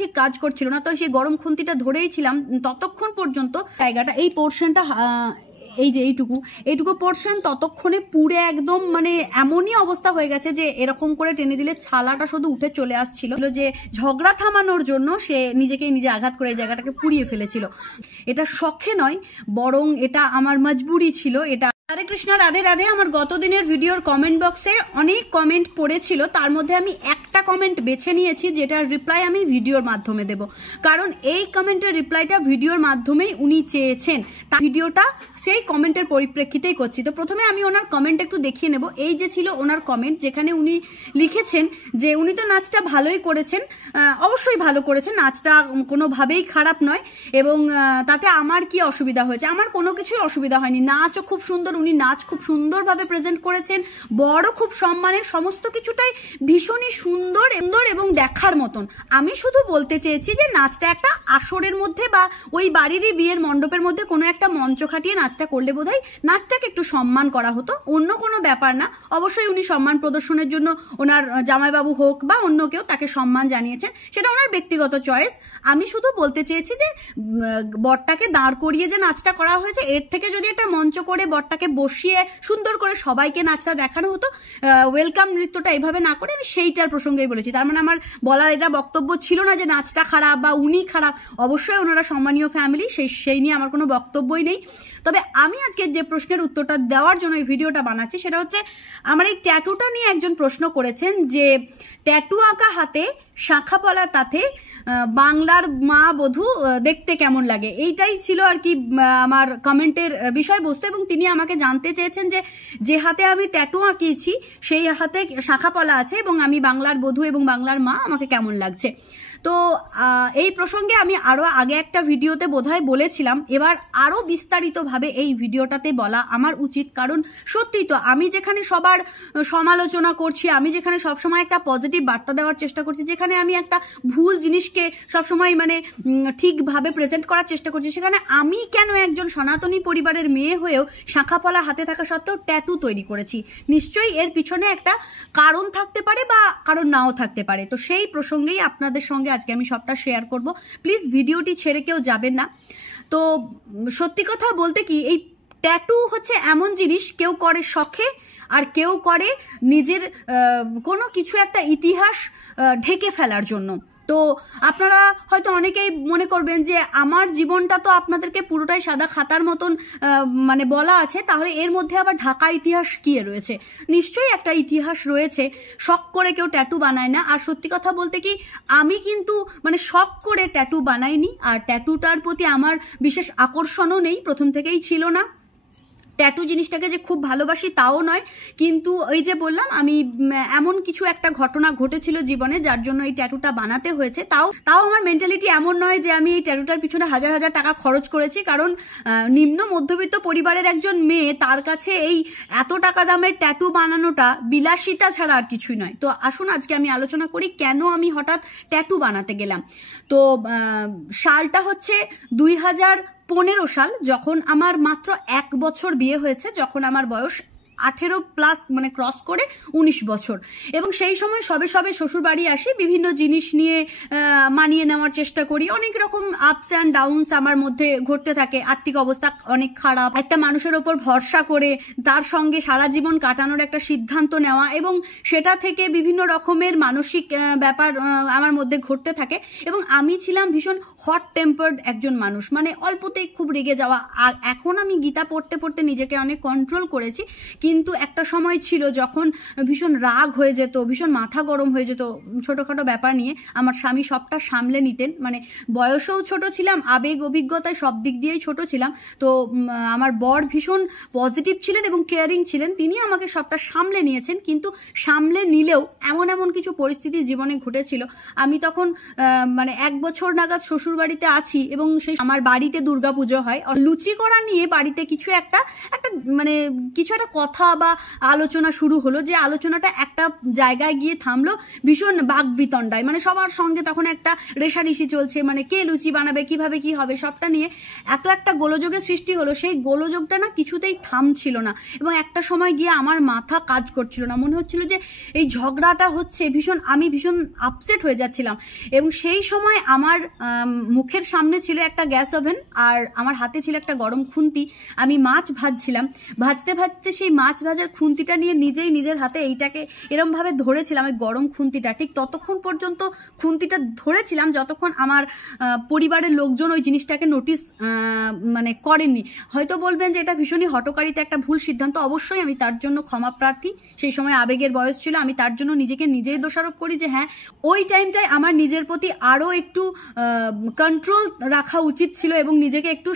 ঠিক কাজ করছিল না, তো সেই গরম খুন্তিটা ধরেই ছিলাম ততক্ষণ পর্যন্ত জায়গাটা, এই পোর্শনটা, এই যে এইটুকু পোর্শন ততক্ষণে পুরে একদম মানে এমনই অবস্থা হয়ে গেছে যে এরকম করে টেনে দিলে ছালাটা শুধু উঠে চলে আসছিল, যে ঝগড়া থামানোর জন্য সে নিজেকেই নিজে আঘাত করে এই জায়গাটাকে পুড়িয়ে ফেলেছিল। এটা শখে নয়, বরং এটা আমার মজবুরি ছিল। এটা হরে কৃষ্ণ, রাধে রাধে। আমার গত দিনের ভিডিওর কমেন্ট বক্সে অনেক কমেন্ট পড়েছিল, তার মধ্যে আমি একটা কমেন্ট বেছে নিয়েছি যেটার রিপ্লাই আমি ভিডিওর মাধ্যমে দেব, কারণ এই কমেন্টের রিপ্লাইটা ভিডিওর মাধ্যমেই উনি চেয়েছেন, তার ভিডিওটা সেই কমেন্টের পরিপ্রেক্ষিতেই করছি। তো প্রথমে আমি ওনার কমেন্ট একটু দেখিয়ে নেব। এই যে ছিল ওনার কমেন্ট, যেখানে উনি লিখেছেন যে উনি তো নাচটা ভালোই করেছেন, অবশ্যই ভালো করেছেন, নাচটা কোনোভাবেই খারাপ নয়, এবং তাতে আমার কি অসুবিধা হয়েছে? আমার কোনো কিছুই অসুবিধা হয়নি, নাচও খুব সুন্দর, উনি নাচ খুব সুন্দরভাবে প্রেজেন্ট করেছেন, বড় খুব সম্মানের, সমস্ত কিছুটাই ভীষণই সুন্দর এবং দেখার মতন। আমি শুধু বলতে চেয়েছি যে নাচটা একটা আসরের মধ্যে বা ওই বাড়িরই বিয়ের মণ্ডপের মধ্যে কোনো একটা মঞ্চ খাটিয়ে নাচটা করলে বোধহয় নাচটাকে একটু সম্মান করা হতো, অন্য কোনো ব্যাপার না। অবশ্যই উনি সম্মান প্রদর্শনের জন্য ওনার জামাইবাবু হোক বা অন্য কেউ তাকে সম্মান জানিয়েছেন, সেটা ওনার ব্যক্তিগত চয়েস। আমি শুধু বলতে চেয়েছি যে বরটাকে দাঁড় করিয়ে যে নাচটা করা হয়েছে, এর থেকে যদি একটা মঞ্চ করে বরটাকে বসিয়ে সুন্দর করে সবাইকে নাচটা দেখানো হতো, ওয়েলকাম নৃত্যটা এইভাবে না করে, আমি সেইটার প্রসঙ্গেই বলেছি। তার মানে আমার বলার এটা বক্তব্য ছিল না যে নাচটা খারাপ বা উনি খারাপ। অবশ্যই ওনারা সম্মানীয় ফ্যামিলি, সেই নিয়ে আমার কোনো বক্তব্যই নেই। তবে আমি আজকে যে প্রশ্নের উত্তরটা দেওয়ার জন্য এই ভিডিওটা বানাচ্ছি সেটা হচ্ছে, আমার এই ট্যাটুটা নিয়ে একজন প্রশ্ন করেছেন যে ট্যাটু আঁকা হাতে, শাঁখা পলা তাতে, বাংলার মা বধূ দেখতে কেমন লাগে, এইটাই ছিল আর কি আমার কমেন্টের বিষয়বস্তু। এবং তিনি আমাকে জানতে চেয়েছেন যে হাতে আমি ট্যাটু আঁকিয়েছি সেই হাতে শাঁখা পলা আছে এবং আমি বাংলার বধূ এবং বাংলার মা, আমাকে কেমন লাগছে। তো এই প্রসঙ্গে আমি আরো আগে একটা ভিডিওতে বোধহয় বলেছিলাম, এবার আরো বিস্তারিতভাবে এই ভিডিওটাতে বলা আমার উচিত, কারণ সত্যি তো আমি যেখানে সবার সমালোচনা করছি, আমি যেখানে সবসময় একটা পজিটিভ বার্তা দেওয়ার চেষ্টা করছি, যেখানে আমি একটা ভুল জিনিসকে সবসময় মানে ঠিকভাবে প্রেজেন্ট করার চেষ্টা করছি, সেখানে আমি কেন একজন সনাতনী পরিবারের মেয়ে হয়েও শাঁখাপলা হাতে থাকা সত্ত্বেও ট্যাটু তৈরি করেছি? নিশ্চয়ই এর পিছনে একটা কারণ থাকতে পারে বা কারণ নাও থাকতে পারে। তো সেই প্রসঙ্গেই আপনাদের সঙ্গে আজকে আমি সবটা শেয়ার করব। প্লিজ ভিডিওটি ছেড়ে কেউ যাবেন না। তো সত্যি কথা বলতে কি, এই ট্যাটু হচ্ছে এমন জিনিস, কেউ করে শখে আর কেউ করে নিজের কোনো কিছু একটা ইতিহাস ঢেকে ফেলার জন্য। তো আপনারা হয়তো অনেকেই মনে করবেন যে আমার জীবনটা তো আপনাদেরকে পুরোটাই সাদা খাতার মতন মানে বলা আছে, তাহলে এর মধ্যে আবার ঢাকা ইতিহাস কি রয়েছে? নিশ্চয়ই একটা ইতিহাস রয়েছে। শখ করে কেউ ট্যাটু বানায় না। আর সত্যি কথা বলতে কি, আমি কিন্তু মানে শখ করে ট্যাটু বানাইনি, আর ট্যাটুটার প্রতি আমার বিশেষ আকর্ষণও নেই, প্রথম থেকেই ছিল না। ট্যাটু জিনিসটাকে যে খুব ভালোবাসি তাও নয়, কিন্তু ওই যে বললাম, আমি এমন কিছু একটা ঘটনা ঘটেছিল জীবনে যার জন্য এই ট্যাটুটা বানাতে হয়েছে। তাও আমার মেন্টালিটি এমন নয় যে আমি এই ট্যাটুটার পিছনে হাজার হাজার টাকা খরচ করেছি, কারণ নিম্ন মধ্যবিত্ত পরিবারের একজন মেয়ে, তার কাছে এই এত টাকা দামের ট্যাটু বানানোটা বিলাসিতা ছাড়া আর কিছুই নয়। তো আসুন আজকে আমি আলোচনা করি কেন আমি হঠাৎ ট্যাটু বানাতে গেলাম। তো সালটা হচ্ছে 2015 সাল, যখন আমার মাত্র 1 বছর বিয়ে হয়েছে, যখন আমার বয়স 18+ মানে ক্রস করে 19 বছর। এবং সেই সময় সবে শ্বশুর বাড়ি আসি, বিভিন্ন জিনিস নিয়ে মানিয়ে নেওয়ার চেষ্টা করি, অনেক রকম আপস অ্যান্ড ডাউনস আমার মধ্যে ঘটতে থাকে। আর্থিক অবস্থা অনেক খারাপ, একটা মানুষের ওপর ভরসা করে তার সঙ্গে সারা জীবন কাটানোর একটা সিদ্ধান্ত নেওয়া, এবং সেটা থেকে বিভিন্ন রকমের মানসিক ব্যাপার আমার মধ্যে ঘটতে থাকে। এবং আমি ছিলাম ভীষণ হট টেম্পার্ড একজন মানুষ, মানে অল্পতেই খুব রেগে যাওয়া। আর এখন আমি গীতা পড়তে পড়তে নিজেকে অনেক কন্ট্রোল করেছি, কিন্তু একটা সময় ছিল যখন ভীষণ রাগ হয়ে যেত, ভীষণ মাথা গরম হয়ে যেত ছোটখাটো ব্যাপার নিয়ে। আমার স্বামী সবটা সামলে নিতেন, মানে বয়সেও ছোট ছিলাম, আবেগ অভিজ্ঞতায় সব দিক দিয়েই ছোট ছিলাম। তো আমার বর ভীষণ পজিটিভ ছিলেন এবং কেয়ারিং ছিলেন, তিনি আমাকে সবটা সামলে নিয়েছেন। কিন্তু সামলে নিলেও এমন কিছু পরিস্থিতি জীবনে ঘটেছিল, আমি তখন মানে 1 বছর নাগাদ শ্বশুর বাড়িতে আছি, এবং সেই আমার বাড়িতে দুর্গাপুজো হয়। লুচি করা নিয়ে বাড়িতে কিছু একটা কথা কথা বা আলোচনা শুরু হলো, যে আলোচনাটা একটা জায়গায় গিয়ে থামলো ভীষণ বাকবিতণ্ডায়, মানে সবার সঙ্গে তখন একটা রেষারেষি চলছে, মানে কে লুচি বানাবে, কিভাবে কি হবে সবটা নিয়ে এত একটা গোলযোগের সৃষ্টি হলো। সেই গোলযোগটা না কিছুতেই থামছিল না, এবং একটা সময় গিয়ে আমার মাথা কাজ করছিল না, মনে হচ্ছিল যে এই ঝগড়াটা হচ্ছে আমি ভীষণ আপসেট হয়ে যাচ্ছিলাম। এবং সেই সময় আমার মুখের সামনে ছিল একটা গ্যাস ওভেন, আর আমার হাতে ছিল একটা গরম খুন্তি। আমি মাছ ভাজছিলাম, ভাজতে ভাজতে সেই মাছ ভাজার খুন্তিটা নিয়ে নিজের হাতে এইটাকে এরম ভাবে ধরেছিলাম, ওই গরম খুন্তিটা। ঠিক ততক্ষণ পর্যন্ত খুন্তিটা ধরেছিলাম যতক্ষণ আমার পরিবারের লোকজন ওই জিনিসটাকে নোটিস মানে করেননি। হয়তো বলবেন যে এটা ভীষণই হঠকারিতা, একটা ভুল সিদ্ধান্ত। অবশ্যই আমি তার জন্য ক্ষমা প্রার্থী। সেই সময় আবেগের বয়স ছিল, আমি তার জন্য নিজেকে নিজেই দোষারোপ করি যে হ্যাঁ, ওই টাইমটায় আমার নিজের প্রতি আরও একটু কন্ট্রোল রাখা উচিত ছিল এবং নিজেকে একটু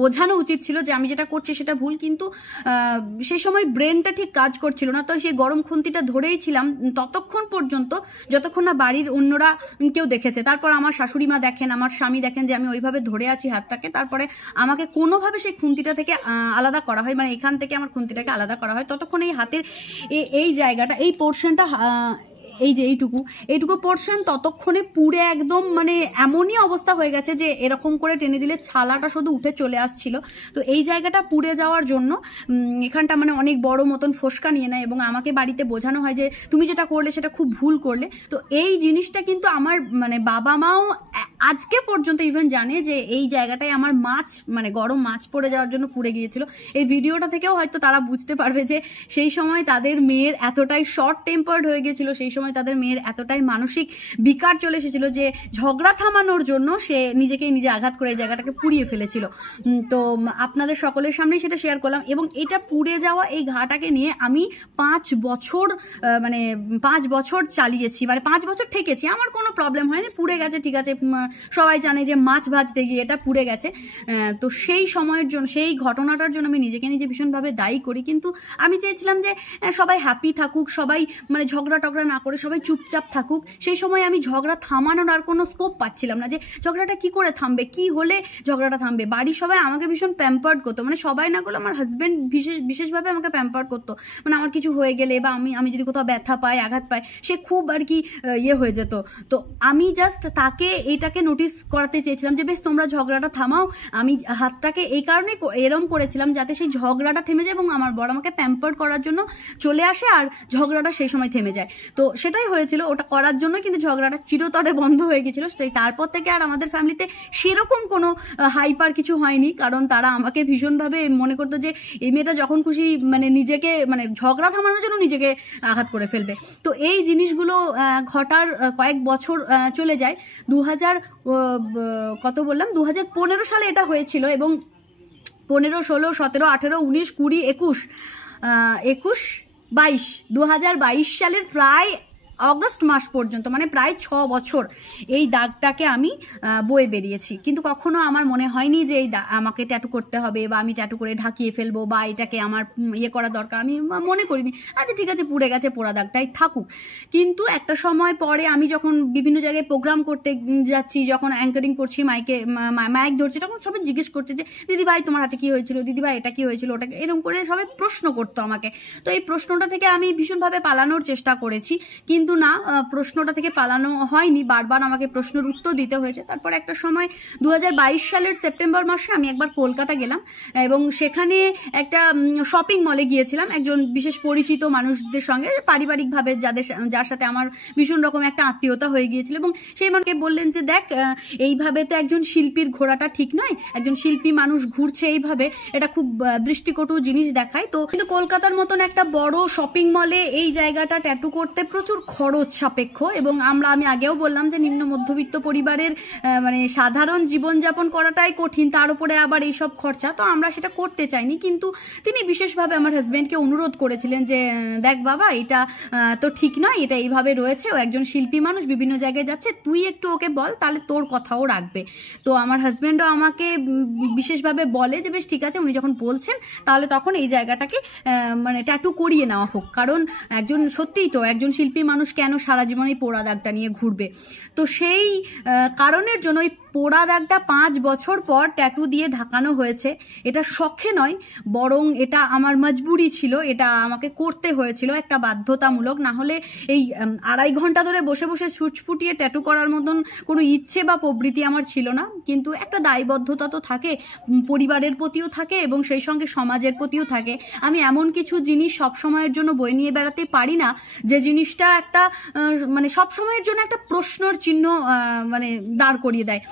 বোঝানো উচিত ছিল যে আমি যেটা করছি সেটা ভুল। কিন্তু সেই সময় ব্রেনটা ঠিক কাজ করছিল না। তো সেই গরম খুন্তিটা ধরেই ছিলাম ততক্ষণ পর্যন্ত যতক্ষণ না বাড়ির অন্যরা কেউ দেখেছে। তারপর আমার শাশুড়ি মা দেখেন, আমার স্বামী দেখেন যে আমি ওইভাবে ধরে আছি হাতটাকে। তারপরে আমাকে কোনোভাবে সেই খুন্তিটা থেকে আলাদা করা হয়, মানে এখান থেকে আমার খুন্তিটাকে আলাদা করা হয়। ততক্ষণ এই হাতের এই জায়গাটা, এই পোর্শনটা, এই যে এইটুকু পোর্শন ততক্ষণে পুড়ে একদম মানে এমনই অবস্থা হয়ে গেছে যে এরকম করে টেনে দিলে ছালাটা শুধু উঠে চলে আসছিল। তো এই জায়গাটা পুড়ে যাওয়ার জন্য এখানটা মানে অনেক বড় মতন ফোসকা নিয়ে নেয়, এবং আমাকে বাড়িতে বোঝানো হয় যে তুমি যেটা করলে সেটা খুব ভুল করলে। তো এই জিনিসটা কিন্তু আমার মানে বাবা মাও আজকে পর্যন্ত ইভেন জানে যে এই জায়গাটায় আমার মাছ, মানে গরম মাছ পড়ে যাওয়ার জন্য পুড়ে গিয়েছিল। এই ভিডিওটা থেকেও হয়তো তারা বুঝতে পারবে যে সেই সময় তাদের মেয়ের এতটাই শর্ট টেম্পার্ড হয়ে গিয়েছিল, সেই সময় তাদের মেয়ের এতটাই মানসিক বিকার চলে এসেছিল যে ঝগড়া থামানোর জন্য সে নিজেকেই নিজে আঘাত করে এই জায়গাটাকে পুড়িয়ে ফেলেছিল। তো আপনাদের সকলের সামনেই সেটা শেয়ার করলাম। এবং এটা পুড়ে যাওয়া এই ঘাটাকে নিয়ে আমি 5 বছর চালিয়েছি, মানে 5 বছর থেকেছি। আমার কোনো প্রবলেম হয়নি, পুড়ে গেছে ঠিক আছে। সবাই জানে যে মাছ ভাজতে গিয়ে এটা পুড়ে গেছে। তো সেই সময়ের জন্য, সেই ঘটনাটার জন্য আমি নিজেকে নিজে ভীষণভাবে দায়ী করি। কিন্তু আমি চেয়েছিলাম যে সবাই হ্যাপি থাকুক, সবাই মানে ঝগড়া টগড়া না করে সবাই চুপচাপ থাকুক। সেই সময় আমি ঝগড়া থামানোর আর কোনো স্কোপ পাচ্ছিলাম না, যে ঝগড়াটা কি করে থামবে, কি হলে ঝগড়াটা থামবে। বাড়ির সবাই আমাকে ভীষণ প্যাম্পার্ড করতো, মানে সবাই না করলে আমার হাজব্যান্ড বিশেষভাবে আমাকে প্যাম্পার্ড করতো। মানে আমার কিছু হয়ে গেলে বা আমি যদি কোথাও ব্যথা পাই, আঘাত পাই, সে খুব আর কি ইয়ে হয়ে যেত। তো আমি জাস্ট তাকে এইটাকে নোটিস করাতে চেয়েছিলাম যে বেশ তোমরা ঝগড়াটা থামাও। আমি হাতটাকে এই কারণে এরম করেছিলাম যাতে সেই ঝগড়াটা থেমে যায় এবং আমার বড় আমাকে প্যাম্পার্ড করার জন্য চলে আসে আর ঝগড়াটা সেই সময় থেমে যায়। তো সেটাই হয়েছিল, ওটা করার জন্য কিন্তু ঝগড়াটা চিরতরে বন্ধ হয়ে গেছিল। সেই তারপর থেকে আর আমাদের ফ্যামিলিতে সেরকম কোনো হাইপার কিছু হয়নি, কারণ তারা আমাকে ভীষণভাবে মনে করতো যে এই মেয়েটা যখন খুশি মানে নিজেকে মানে ঝগড়া থামানোর জন্য নিজেকে আঘাত করে ফেলবে। তো এই জিনিসগুলো ঘটার কয়েক বছর চলে যায়। 2015 সালে এটা হয়েছিল, এবং 15, 16, 17, 18, 19, 20, 21, 22, 2022 সালের প্রায় অগস্ট মাস পর্যন্ত, মানে প্রায় 6 বছর এই দাগটাকে আমি বয়ে বেরিয়েছি। কিন্তু কখনো আমার মনে হয়নি যে আমাকে ট্যাটু করতে হবে বা আমি ট্যাটু করে ঢাকিয়ে ফেলবো বা এটাকে আমার ইয়ে করা দরকার, আমি মনে করিনি। আচ্ছা ঠিক আছে, পুড়ে গেছে, পোড়া দাগটাই থাকুক। কিন্তু একটা সময় পরে আমি যখন বিভিন্ন জায়গায় প্রোগ্রাম করতে যাচ্ছি, যখন অ্যাঙ্কারিং করছি, মাইক ধরছি, তখন সবাই জিজ্ঞেস করছে যে দিদি ভাই তোমার হাতে কি হয়েছিল, দিদি ভাই এটা কি হয়েছিল, ওটাকে এরকম করে সবাই প্রশ্ন করতো আমাকে। তো এই প্রশ্নটা থেকে আমি ভীষণভাবে পালানোর চেষ্টা করেছি, কিন্তু না, প্রশ্নটা থেকে পালানো হয়নি, বারবার আমাকে প্রশ্নের উত্তর দিতে হয়েছে। তারপর একটা সময় 2022 সালের সেপ্টেম্বর মাসে আমি একবার কলকাতা গেলাম, এবং সেখানে একটা শপিং মলে গিয়েছিলাম একজন বিশেষ পরিচিত মানুষদের সঙ্গে, পারিবারিকভাবে যার সাথে আমার ভীষণ রকম একটা আত্মীয়তা হয়ে গিয়েছিল। এবং সেই মানুষকে বললেন যে দেখ, এইভাবে তো একজন শিল্পীর ঘোরাটা ঠিক নয়, একজন শিল্পী মানুষ ঘুরছে এইভাবে, এটা খুব দৃষ্টিকটু জিনিস দেখায়। তো কিন্তু কলকাতার মতন একটা বড় শপিং মলে এই জায়গাটা ট্যাটু করতে প্রচুর খরচ সাপেক্ষ, এবং আমি আগেও বললাম যে নিম্ন মধ্যবিত্ত পরিবারের মানে সাধারণ জীবনযাপন করাটাই কঠিন, তার উপরে আবার এইসব খরচা, তো আমরা সেটা করতে চাইনি। কিন্তু তিনি বিশেষভাবে আমার হাজব্যান্ডকে অনুরোধ করেছিলেন যে দেখ বাবা, এটা তো ঠিক নয়, এটা এইভাবে রয়েছে, ও একজন শিল্পী মানুষ বিভিন্ন জায়গায় যাচ্ছে, তুই একটু ওকে বল, তাহলে তোর কথাও রাখবে। তো আমার হাজব্যান্ডও আমাকে বিশেষভাবে বলে যে বেশ ঠিক আছে, উনি যখন বলছেন তাহলে তখন এই জায়গাটাকে মানে ট্যাটু করিয়ে নেওয়া হোক, কারণ সত্যিই তো একজন শিল্পী মানুষ কেন সারা জীবন এই পোড়া দাগটা নিয়ে ঘুরবে। তো সেই কারণের জন্য ওই পোড়া দাগটা 5 বছর পর ট্যাটু দিয়ে ঢাকানো হয়েছে। এটা শখে নয়, বরং এটা আমার মজবুরি ছিল, এটা আমাকে করতে হয়েছিল, একটা বাধ্যতামূলক। না হলে এই 2.5 ঘন্টা ধরে বসে বসে ছুঁচ ফুটিয়ে ট্যাটু করার মতন কোনো ইচ্ছে বা প্রবৃত্তি আমার ছিল না। কিন্তু একটা দায়বদ্ধতা তো থাকে, পরিবারের প্রতিও থাকে এবং সেই সঙ্গে সমাজের প্রতিও থাকে। আমি এমন কিছু জিনিস সবসময়ের জন্য বয়ে নিয়ে বেড়াতে পারি না যে জিনিসটা একটা মানে সবসময়ের জন্য একটা প্রশ্নর চিহ্ন মানে দাঁড় করিয়ে দেয়।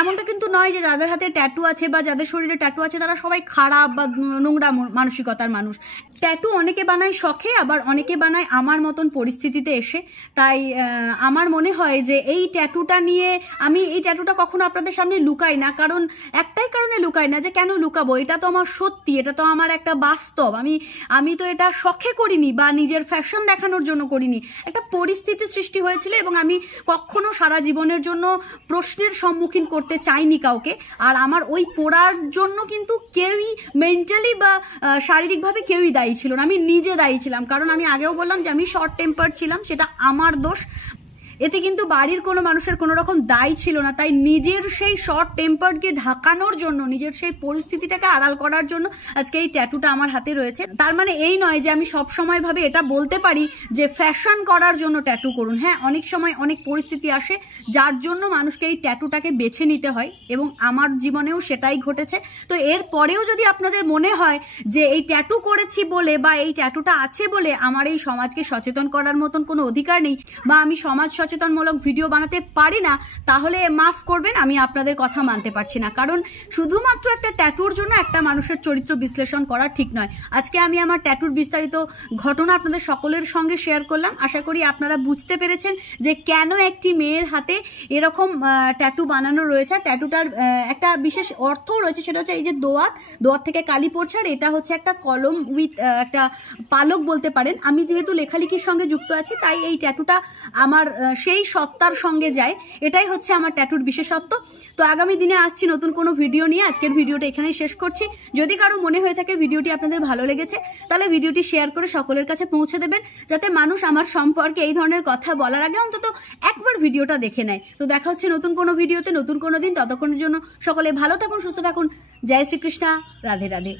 এমনটা কিন্তু নয় যে যাদের হাতে ট্যাটু আছে বা যাদের শরীরে ট্যাটু আছে তারা সবাই খারাপ বা নোংরা মানসিকতার মানুষ। ট্যাটু অনেকে বানায় শখে, আবার অনেকে বানায় আমার মতন পরিস্থিতিতে এসে। তাই আমার মনে হয় যে এই ট্যাটুটা নিয়ে আমি এই ট্যাটুটা কখনো আপনাদের সামনে লুকাই না, কারণ একটাই কারণে লুকাই না যে কেন লুকাবো, এটা তো আমার সত্যি, এটা তো আমার একটা বাস্তব। আমি তো এটা শখে করিনি বা নিজের ফ্যাশন দেখানোর জন্য করিনি, একটা পরিস্থিতির সৃষ্টি হয়েছিল এবং আমি কখনো সারা জীবনের জন্য প্রশ্নের সম্মুখীন করতে চাইনি কাউকে। আর আমার ওই পোড়ার জন্য কিন্তু কেউই মেন্টালি বা শারীরিকভাবে কেউই দায়ী ছিল না, আমি নিজে দায়ী ছিলাম। কারণ আমি আগেও বললাম যে আমি শর্ট টেম্পার ছিলাম, সেটা আমার দোষ। এতে কিন্তু বাড়ির কোনো মানুষের কোনো রকম দায় ছিল না। তাই নিজের সেই শর্ট টেম্পারকে ঢাকানোর জন্য, নিজের সেই পরিস্থিতিটাকে আড়াল করার জন্য আজকে এই ট্যাটুটা আমার হাতে রয়েছে। তার মানে এই নয় যে আমি সব সময় ভাবে এটা বলতে পারি যে ফ্যাশন করার জন্য ট্যাটু করুন। হ্যাঁ, অনেক সময় অনেক পরিস্থিতি আসে যার জন্য মানুষকে এই ট্যাটুটাকে বেছে নিতে হয় এবং আমার জীবনেও সেটাই ঘটেছে। তো এর পরেও যদি আপনাদের মনে হয় যে এই ট্যাটু করেছি বলে বা এই ট্যাটুটা আছে বলে আমার এই সমাজকে সচেতন করার মতন কোনো অধিকার নেই বা আমি সমাজ সচেতনমূলক ভিডিও বানাতে পারি না, তাহলে মাফ করবেন, আমি আপনাদের কথা মানতে পারছি না। কারণ শুধুমাত্র একটা ট্যাটুর জন্য একটা মানুষের চরিত্র বিশ্লেষণ করা ঠিক নয়। আজকে আমি আমার ট্যাটুর বিস্তারিত ঘটনা আপনাদের সকলের সঙ্গে শেয়ার করলাম। আশা করি আপনারা বুঝতে পেরেছেন যে কেন একটি মেয়ের হাতে এরকম ট্যাটু বানানো রয়েছে। ট্যাটুটার একটা বিশেষ অর্থও রয়েছে, সেটা হচ্ছে এই যে দোয়াত থেকে কালি পড়ছে, আর এটা হচ্ছে একটা কলম উইথ একটা পালক বলতে পারেন। আমি যেহেতু লেখালেখির সঙ্গে যুক্ত আছি তাই এই ট্যাটুটা আমার সেই সত্তার সঙ্গে যায়, এটাই হচ্ছে আমার ট্যাটুর বিশেষত্ব। তো আগামী দিনে আসছি নতুন কোনো ভিডিও নিয়ে। আজকের ভিডিওটা এখানেই শেষ করছি। যদি কারো মনে হয়ে থাকে ভিডিওটি আপনাদের ভালো লেগেছে, তাহলে ভিডিওটি শেয়ার করে সকলের কাছে পৌঁছে দেবেন, যাতে মানুষ আমার সম্পর্কে এই ধরনের কথা বলার আগে অন্তত একবার ভিডিওটা দেখে নেয়। তো দেখা হচ্ছে নতুন কোনো ভিডিওতে নতুন কোনো দিন। ততক্ষণের জন্য সকলে ভালো থাকুন, সুস্থ থাকুন। জয় শ্রীকৃষ্ণ, রাধে রাধে।